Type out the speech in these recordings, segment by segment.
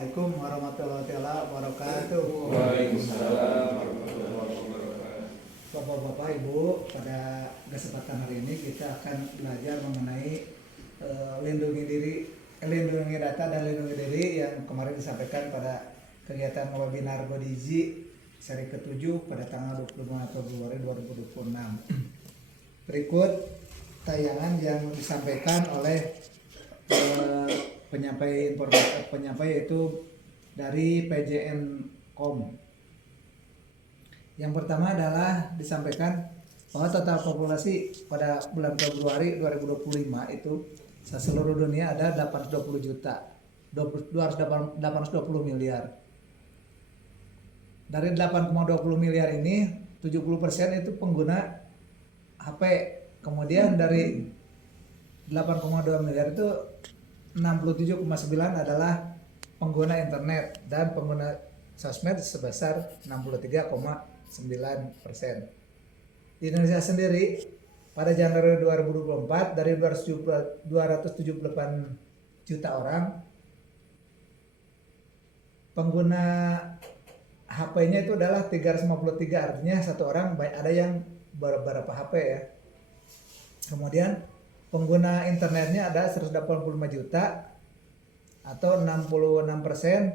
Assalamualaikum warahmatullahi wabarakatuh. Waalaikumsalam warahmatullahi wabarakatuh. Bapak-bapak, Ibu, pada kesempatan hari ini kita akan belajar mengenai lindungi data dan lindungi diri yang kemarin disampaikan pada kegiatan webinar Godizi seri ke-7 pada tanggal 25 Februari 2026. Berikut tayangan yang disampaikan oleh penyampai yaitu dari PJN.com. Yang pertama adalah disampaikan bahwa total populasi pada bulan Februari 2025 itu seluruh dunia ada 820 miliar. Dari 8,20 miliar ini 70% itu pengguna HP. Kemudian dari 8,2 miliar itu 67,9 adalah pengguna internet dan pengguna sosmed sebesar 63,9%. Di Indonesia sendiri pada Januari 2024 dari 278 juta orang pengguna HP-nya itu adalah 353, artinya satu orang ada yang beberapa HP ya. Kemudian pengguna internetnya ada 185 juta atau 66%,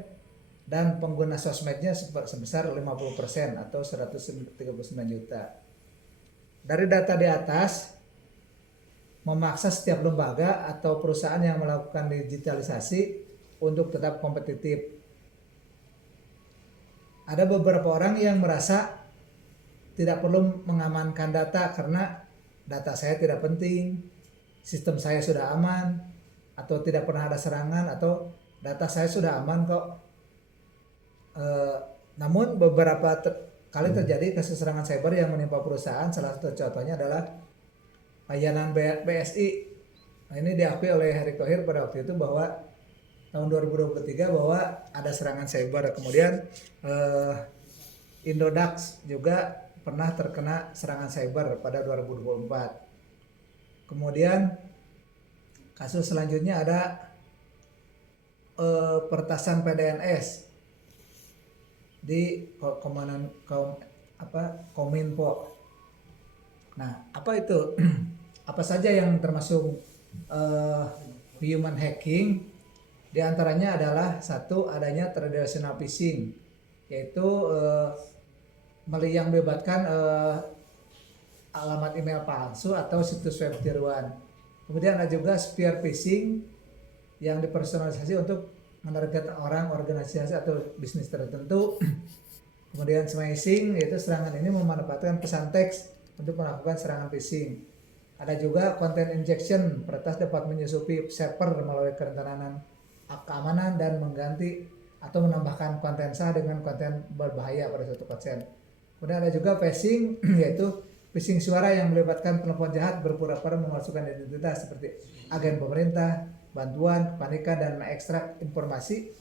dan pengguna sosmednya sebesar 50% atau 139 juta. Dari data di atas memaksa setiap lembaga atau perusahaan yang melakukan digitalisasi untuk tetap kompetitif. Ada beberapa orang yang merasa tidak perlu mengamankan data karena data saya tidak penting, sistem saya sudah aman, atau tidak pernah ada serangan, atau data saya sudah aman kok. Namun beberapa kali terjadi kasus serangan cyber yang menimpa perusahaan. Salah satu contohnya adalah layanan BSI. Nah, ini diakui oleh Erick Thohir pada waktu itu bahwa tahun 2023 bahwa ada serangan cyber. Kemudian Indodax juga pernah terkena serangan cyber pada 2024. Kemudian kasus selanjutnya ada pertasan PDNS di Kominfo. Nah, apa itu? Apa saja yang termasuk human hacking? Di antaranya adalah satu, adanya traditional phishing, yaitu yang melibatkan alamat email palsu atau situs web tiruan. Kemudian ada juga spear phishing yang dipersonalisasi untuk menarget orang, organisasi atau bisnis tertentu. Kemudian smashing, yaitu serangan ini memanfaatkan pesan teks untuk melakukan serangan phishing. Ada juga content injection, peretas dapat menyusupi server melalui kerentanan keamanan dan mengganti atau menambahkan konten sah dengan konten berbahaya pada suatu konten. Kemudian ada juga phishing, yaitu phishing suara yang melibatkan telepon jahat berpura-pura memasukkan identitas seperti agen pemerintah, bantuan, kepanikan, dan mengekstrak informasi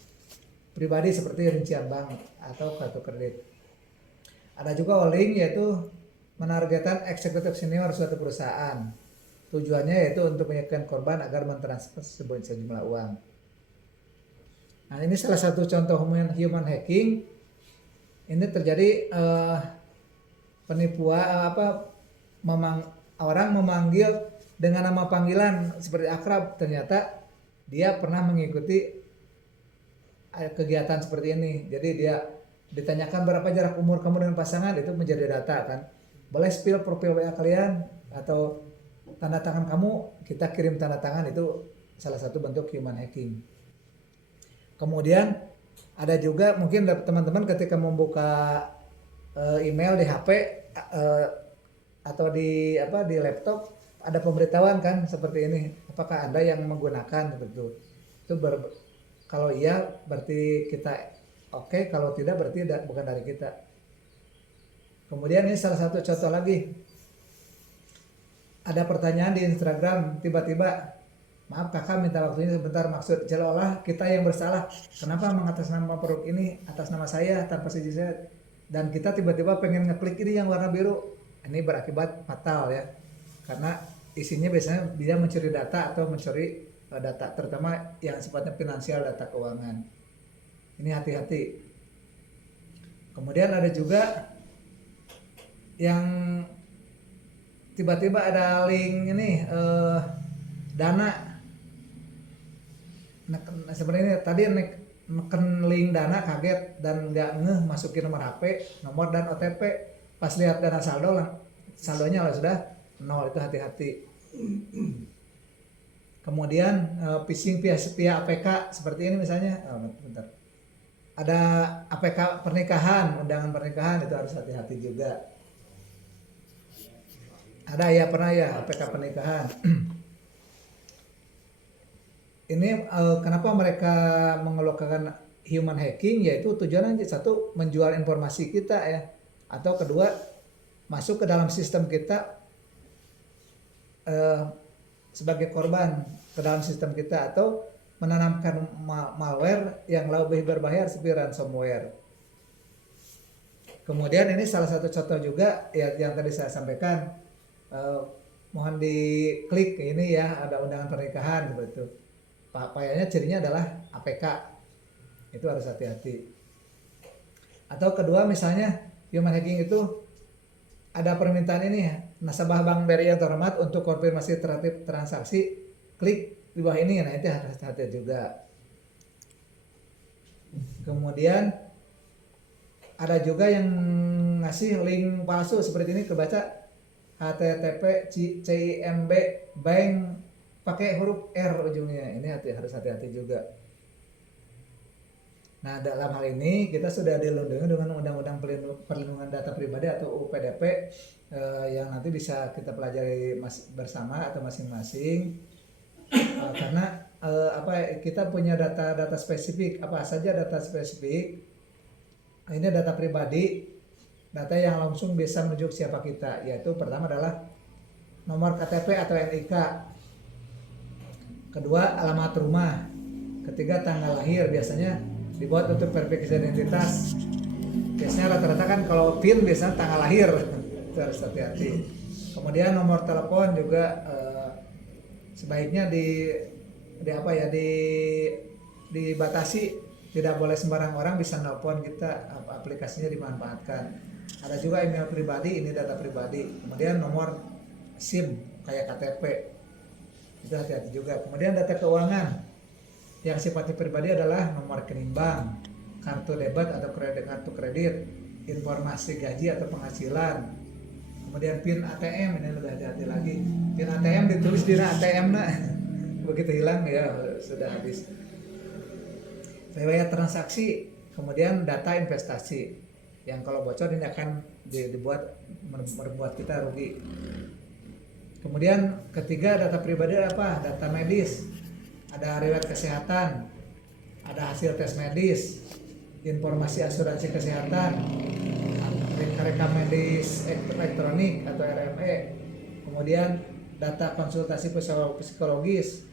pribadi seperti rincian bank atau kartu kredit. Ada juga walling, yaitu menargetkan eksekutif senior suatu perusahaan. Tujuannya yaitu untuk menyaksikan korban agar mentransfer sejumlah uang. Nah, ini salah satu contoh human hacking. Ini terjadi penipuan orang memanggil dengan nama panggilan seperti akrab, ternyata dia pernah mengikuti kegiatan seperti ini. Jadi dia ditanyakan berapa jarak umur kamu dengan pasangan, itu menjadi data kan. Boleh spill profil WA kalian atau tanda tangan kamu, kita kirim tanda tangan, itu salah satu bentuk human hacking. Kemudian ada juga mungkin teman-teman ketika membuka email di HP atau di laptop ada pemberitahuan kan seperti ini. Apakah Anda yang menggunakan itu? Kalau iya berarti kita oke, kalau tidak berarti bukan dari kita. Kemudian ini salah satu contoh lagi. Ada pertanyaan di Instagram, tiba-tiba, maaf kakak minta waktunya sebentar, maksud seolah kita yang bersalah. Kenapa mengatasnamakan produk ini atas nama saya tanpa izin saya? Dan kita tiba-tiba pengen ngeklik ini yang warna biru. Ini berakibat fatal ya. Karena isinya biasanya dia mencuri data atau mencuri data terutama yang sifatnya finansial, data keuangan. Ini hati-hati. Kemudian ada juga yang tiba-tiba ada link ini dana. Sebenarnya tadi neken link dana kaget dan nggak ngeh masukin nomor HP, nomor dan OTP. Pas lihat dana saldonya sudah 0, itu hati-hati. Kemudian phishing via APK seperti ini misalnya, bentar. Ada APK pernikahan, undangan pernikahan, itu harus hati-hati juga. Ada ya, pernah ya APK pernikahan. Ini kenapa mereka mengeluarkan human hacking, yaitu tujuannya satu, menjual informasi kita ya, atau kedua, masuk ke dalam sistem kita sebagai korban ke dalam sistem kita, atau menanamkan malware yang lebih berbahaya seperti ransomware. Kemudian ini salah satu contoh juga ya yang tadi saya sampaikan, mohon diklik ini ya, ada undangan pernikahan seperti itu. Payahnya cirinya adalah APK, itu harus hati-hati. Atau kedua misalnya human hacking itu ada permintaan ini ya, nasabah Bank BRI yang terhormat untuk konfirmasi terhadap transaksi, klik di bawah ini. Nah itu harus hati-hati juga. Kemudian ada juga yang ngasih link palsu seperti ini, kebaca http CIMB bank pakai huruf R ujungnya. Ini harus hati-hati juga. Nah, dalam hal ini kita sudah dilindungi dengan Undang-Undang Perlindungan Data Pribadi atau UU PDP yang nanti bisa kita pelajari bersama atau masing-masing. Karena kita punya data spesifik, apa saja data spesifik. Ini data pribadi, data yang langsung bisa menunjuk siapa kita, yaitu pertama adalah nomor KTP atau NIK, kedua alamat rumah, ketiga tanggal lahir, biasanya dibuat untuk verifikasi identitas. Biasanya rata-rata kan kalau PIN biasanya tanggal lahir, itu harus hati-hati. Kemudian nomor telepon juga sebaiknya dibatasi, tidak boleh sembarang orang bisa nelpon kita, aplikasinya dimanfaatkan. Ada juga email pribadi, ini data pribadi. Kemudian nomor SIM kayak KTP, itu hati-hati juga. Kemudian data keuangan yang sifatnya pribadi adalah nomor rekening bank, kartu debit atau kartu kredit, informasi gaji atau penghasilan. Kemudian PIN ATM, ini lebih hati-hati lagi. PIN ATM ditulis di ATM, nah begitu hilang ya sudah habis. Riwayat transaksi, kemudian data investasi yang kalau bocor ini akan membuat kita rugi. Kemudian ketiga data pribadi apa? Data medis, ada riwayat kesehatan, ada hasil tes medis, informasi asuransi kesehatan, rekam medis elektronik atau RME, kemudian data konsultasi psikologis,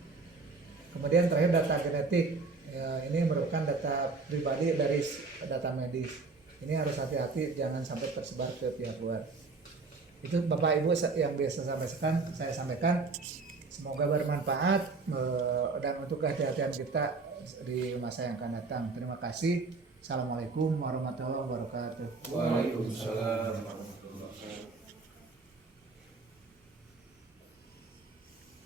kemudian terakhir data genetik. Ya, ini merupakan data pribadi dari data medis. Ini harus hati-hati, jangan sampai tersebar ke pihak luar. Itu Bapak Ibu yang biasa saya sampaikan. Semoga bermanfaat dan untuk kehati-hatian kita di masa yang akan datang. Terima kasih. Assalamualaikum warahmatullahi wabarakatuh. Waalaikumsalam warahmatullahi wabarakatuh.